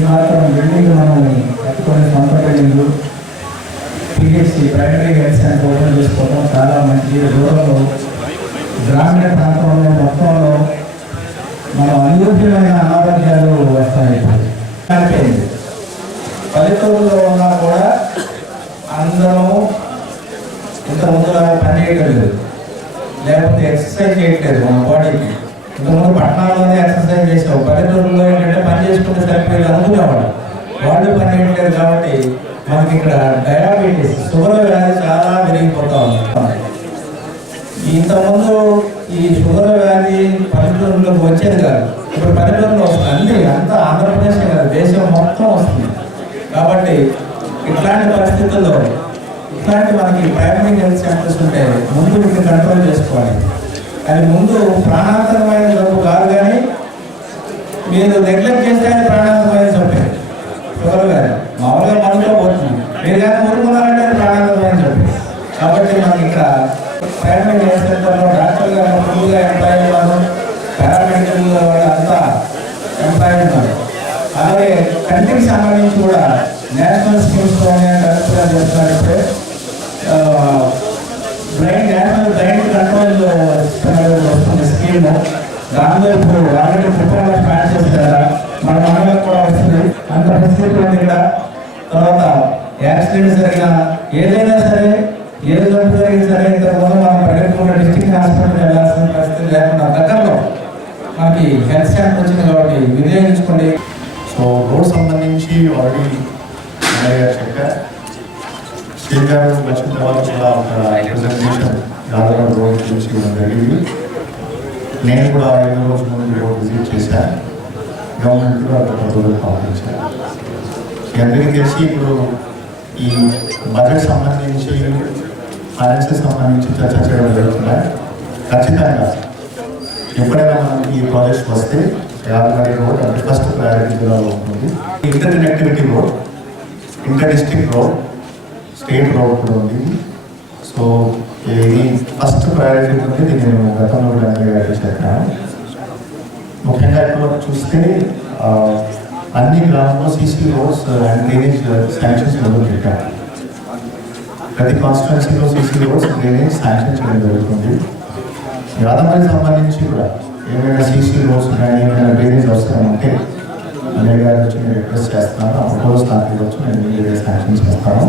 ఈ మాత్రం బిల్డింగ్ మనల్ని కట్టుకునే సొంత building PHC primary health centre open చేసుకోవడం చాలా మంచి దూరంలో. గ్రామీణ ప్రాంతంలో మొత్తంలో మనం అనుభూతమైన అనారోగ్యాలు వస్తాయి. కనిపించింది పల్లెటూరులో ఉన్నా కూడా అందరం ఇంత ముందులా పని చేయట్లేదు. లేకపోతే ఎక్సర్సైజ్ చేయట్లేదు మన బాడీకి. ఇంతకుముందు పట్టణాల్లోనే ఎక్సర్సైజ్ చేసావు పల్లెటూరులో ఏంటంటే పని చేసుకుంటే సరిపోయేది అనుకునేవాడు వాళ్ళు. పని చేయట్లేదు కాబట్టి మనకి ఇక్కడ డయాబెటీస్ షుగర్ వ్యాధి చాలా పెరిగిపోతా ఉంది. ఇంతకుముందు ఈ షుగర్ వ్యాధి పల్లెటూరులోకి వచ్చేది కాదు. ఇప్పుడు పల్లెటూరులో వస్తుంది. అన్ని అంతా ఆంధ్రప్రదేశ్ కాదు దేశం మొత్తం వస్తుంది. కాబట్టి ఇట్లాంటి పరిస్థితుల్లో ఇట్లాంటి మనకి ప్రైమరీ హెల్త్ సెంటర్స్ ఉంటే ముందు వీటిని కంట్రోల్ చేసుకోవాలి. అది ముందు ప్రాణాంతకమైన జబ్బు కాదు కానీ మీరు నెగ్లెక్ట్ చేస్తే అది ప్రాణాంతకమైన జబ్బే. షుగర్ వ్యాధి మామూలుగా మనతో పోతుంది మీరు కానీ మురుకున్నారంటే అది ప్రాణాంతకమైన జబ్బు. కాబట్టి మనకి ఇక్కడ పారామెడికల్ సెంటర్లో డాక్టర్ గారు ముందుగా ఎంప్లాయ్ ఉన్నారు. పారామెడికల్ అంతా ఎంప్లాయ్ ఉన్నారు. అలాగే కంటికి సంబంధించి కూడా నేషనల్ స్కీమ్స్లోనే కరెక్ట్గా చేస్తున్నారు ఇప్పుడే బ్లైండ్ నేషనల్ బ్లైండ్ కంట్రోల్ వస్తుంది స్కీమ్ దానిలో ఇప్పుడు ఆల్రెడీ మన కూడా వస్తుంది. అంత ఫెసిలిటీ ఉంది ఇక్కడ. తర్వాత యాక్సిడెంట్ జరిగిన ఏదైనా సరే ఏ జబ్బు జరిగినా సరే ఇంతకుముందు మనం డిస్ట్రిక్ట్ హాస్పిటల్ వెళ్ళాల్సిన పరిస్థితి లేకుండా దగ్గరలో మనకి హెల్త్ వచ్చింది కాబట్టి వినియోగించుకోండి. సో రోడ్ సంబంధించి ఆల్రెడీ చెప్పారు. శ్రీ వచ్చిన తర్వాత కూడా ఒక ప్రెజెంటేషన్ దాదాపు రోజు గురించి జరిగింది. నేను కూడా ఐదు రోజుల ముందు విజిట్ చేశాను గవర్నమెంట్ కూడా ఒక రోజులు పంపించాను మీ అందరికీ తెలిసి ఇప్పుడు ఈ బడ్జెట్ సంబంధించి ఫైనాన్షియల్ సంబంధించి చర్చ చేయడం జరుగుతున్నాయి ఖచ్చితంగా. ఎప్పుడైనా మనకి ఈ ప్రాజెక్ట్ వస్తే యాదగిరి రోడ్ అంటే ఫస్ట్ ప్రయారిటీ ఉంటుంది. Inter connectivity road inter district road state road కూడా ఉంది. సో ఇది ఫస్ట్ ప్రయారిటీ ఉంది నేను గతంలో కూడా అన్నయ్య చెప్పాను ముఖ్యంగా ఇప్పుడు చూస్తే అన్ని గ్రామంలో CC roads and drainage sanctions మొదలు పెట్టారు ప్రతి కాన్స్టిట్యున్సీలో సీసీ రోడ్స్ డ్రైనేజ్ శాంక్షన్ చేయడం జరుగుతుంది. యాదమరికి సంబంధించి కూడా ఏమైనా సీసీ రోడ్స్ కానీ ఏమైనా డ్రైనేజ్ అవసరం ఉంటే అన్నయ్య గారి వచ్చి నేను రిక్వెస్ట్ చేస్తున్నాను ఆ ఫోటోస్ నాకు ఇవ్వచ్చు నేను శాంక్షన్ చేస్తాను.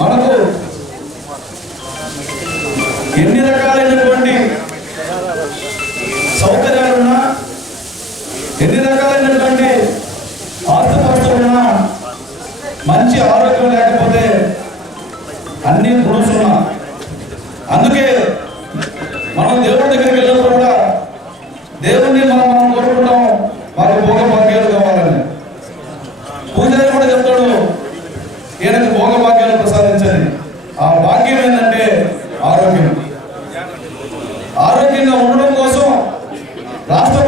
మనకు ఎన్ని రకాలైనటువంటి సౌకర్యాలున్నా ఎన్ని రకాలైనటువంటి ఆర్థపరుస్తున్నా మంచి ఆరోగ్యం లేకపోతే అన్ని పురుషున్నా అందుకే ఆరోగ్యంగా ఉండడం కోసం రాష్ట్ర